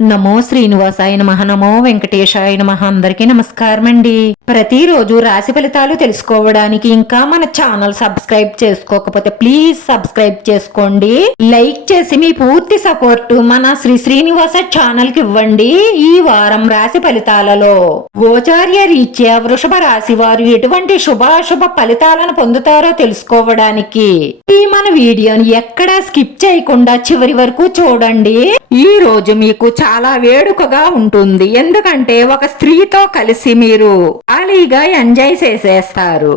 నమో శ్రీనివాసాయ నమః, నమో వెంకటేశాయ నమః. అందరికీ నమస్కారం అండి. ప్రతిరోజు రాశి ఫలితాలు తెలుసుకోవడానికి ఇంకా మన ఛానల్ సబ్స్క్రైబ్ చేసుకోకపోతే ప్లీజ్ సబ్స్క్రైబ్ చేసుకోండి. లైక్ చేసి మీ పూర్తి సపోర్ట్ మన శ్రీనివాస ఛానల్ కి ఇవ్వండి. ఈ వారం రాశి ఫలితాలలో గోచార్య రీత్యా వృషభ రాశి వారు ఎటువంటి శుభాశుభ ఫలితాలను పొందుతారో తెలుసుకోవడానికి ఈ మన వీడియోని ఎక్కడా స్కిప్ చేయకుండా చివరి వరకు చూడండి. ఈ రోజు మీకు చాలా వేడుకగా ఉంటుంది. ఎందుకంటే ఒక స్త్రీతో కలిసి మీరు ఖాళీగా ఎంజాయ్ చేసేస్తారు.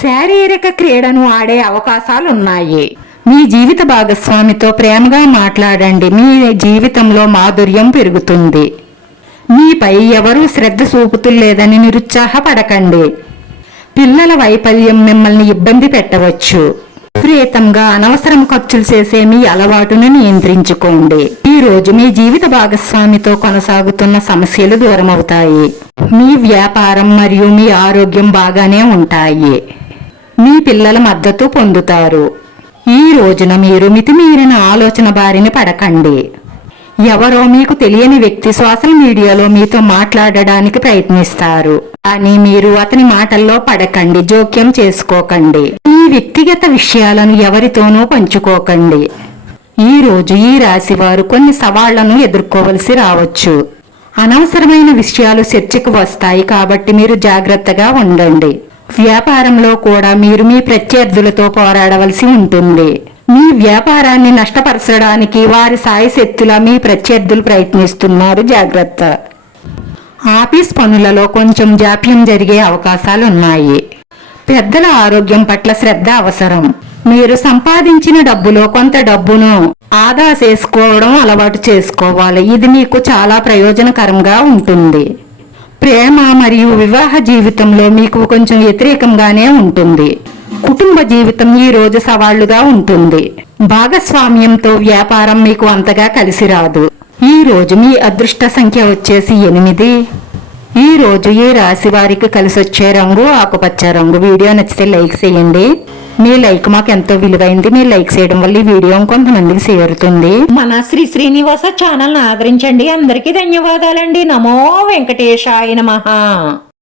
శారీరక క్రీడను ఆడే అవకాశాలున్నాయి. మీ జీవిత భాగస్వామితో ప్రేమగా మాట్లాడండి. మీ జీవితంలో మాధుర్యం పెరుగుతుంది. మీపై ఎవరూ శ్రద్ధ చూపుతులేదని నిరుత్సాహపడకండి. పిల్లల వైఫల్యం మిమ్మల్ని ఇబ్బంది పెట్టవచ్చు. విపరీతంగా అనవసరం ఖర్చులు చేసే మీ అలవాటును నియంత్రించుకోండి. ఈ రోజు మీ జీవిత భాగస్వామితో కొనసాగుతున్న సమస్యలు దూరమవుతాయి. మీ వ్యాపారం మరియు మీ ఆరోగ్యం బాగానే ఉంటాయి. మీ పిల్లల మద్దతు పొందుతారు. ఈ రోజున మీరు మితిమీరిన ఆలోచన బారిన పడకండి. ఎవరో మీకు తెలియని వ్యక్తి సోషల్ మీడియాలో మీతో మాట్లాడడానికి ప్రయత్నిస్తారు. కానీ మీరు అతని మాటల్లో పడకండి. జోక్యం చేసుకోకండి. ఈ వ్యక్తిగత విషయాలను ఎవరితోనూ పంచుకోకండి. ఈ రోజు ఈ రాశి వారు కొన్ని సవాళ్లను ఎదుర్కోవలసి రావచ్చు. అనవసరమైన విషయాలు చర్చకు వస్తాయి కాబట్టి మీరు జాగ్రత్తగా ఉండండి. వ్యాపారంలో కూడా మీరు మీ ప్రత్యర్థులతో పోరాడవలసి ఉంటుంది. మీ వ్యాపారాన్ని నష్టపరచడానికి వారి సాయశక్తులా మీ ప్రత్యర్థులు ప్రయత్నిస్తున్నారు. జాగ్రత్త. ఆఫీస్ పనులలో కొంచెం జాప్యం జరిగే అవకాశాలున్నాయి. పెద్దల ఆరోగ్యం పట్ల శ్రద్ధ అవసరం. మీరు సంపాదించిన డబ్బులో కొంత డబ్బును ఆదా చేసుకోవడం అలవాటు చేసుకోవాలి. ఇది మీకు చాలా ప్రయోజనకరంగా ఉంటుంది. ప్రేమ మరియు వివాహ జీవితంలో మీకు కొంచెం వ్యతిరేకంగానే ఉంటుంది. కుటుంబ జీవితం ఈ రోజు సవాళ్లుగా ఉంటుంది. భాగస్వామ్యంతో వ్యాపారం మీకు అంతగా కలిసి రాదు. ఈ రోజు మీ అదృష్ట సంఖ్య వచ్చేసి 8. ఈ రోజు ఈ రాశి వారికి కలిసి వచ్చే రంగు ఆకుపచ్చ రంగు. వీడియో నచ్చితే లైక్ చేయండి. మీ లైక్ మాకు ఎంతో విలువైంది. మీరు లైక్ చేయడం వల్ల ఈ వీడియో కొంతమందికి చేరుతుంది. మన శ్రీనివాస ఛానల్ ఆదరించండి. అందరికీ ధన్యవాదాలండి. నమో వెంకటేశాయ నమః.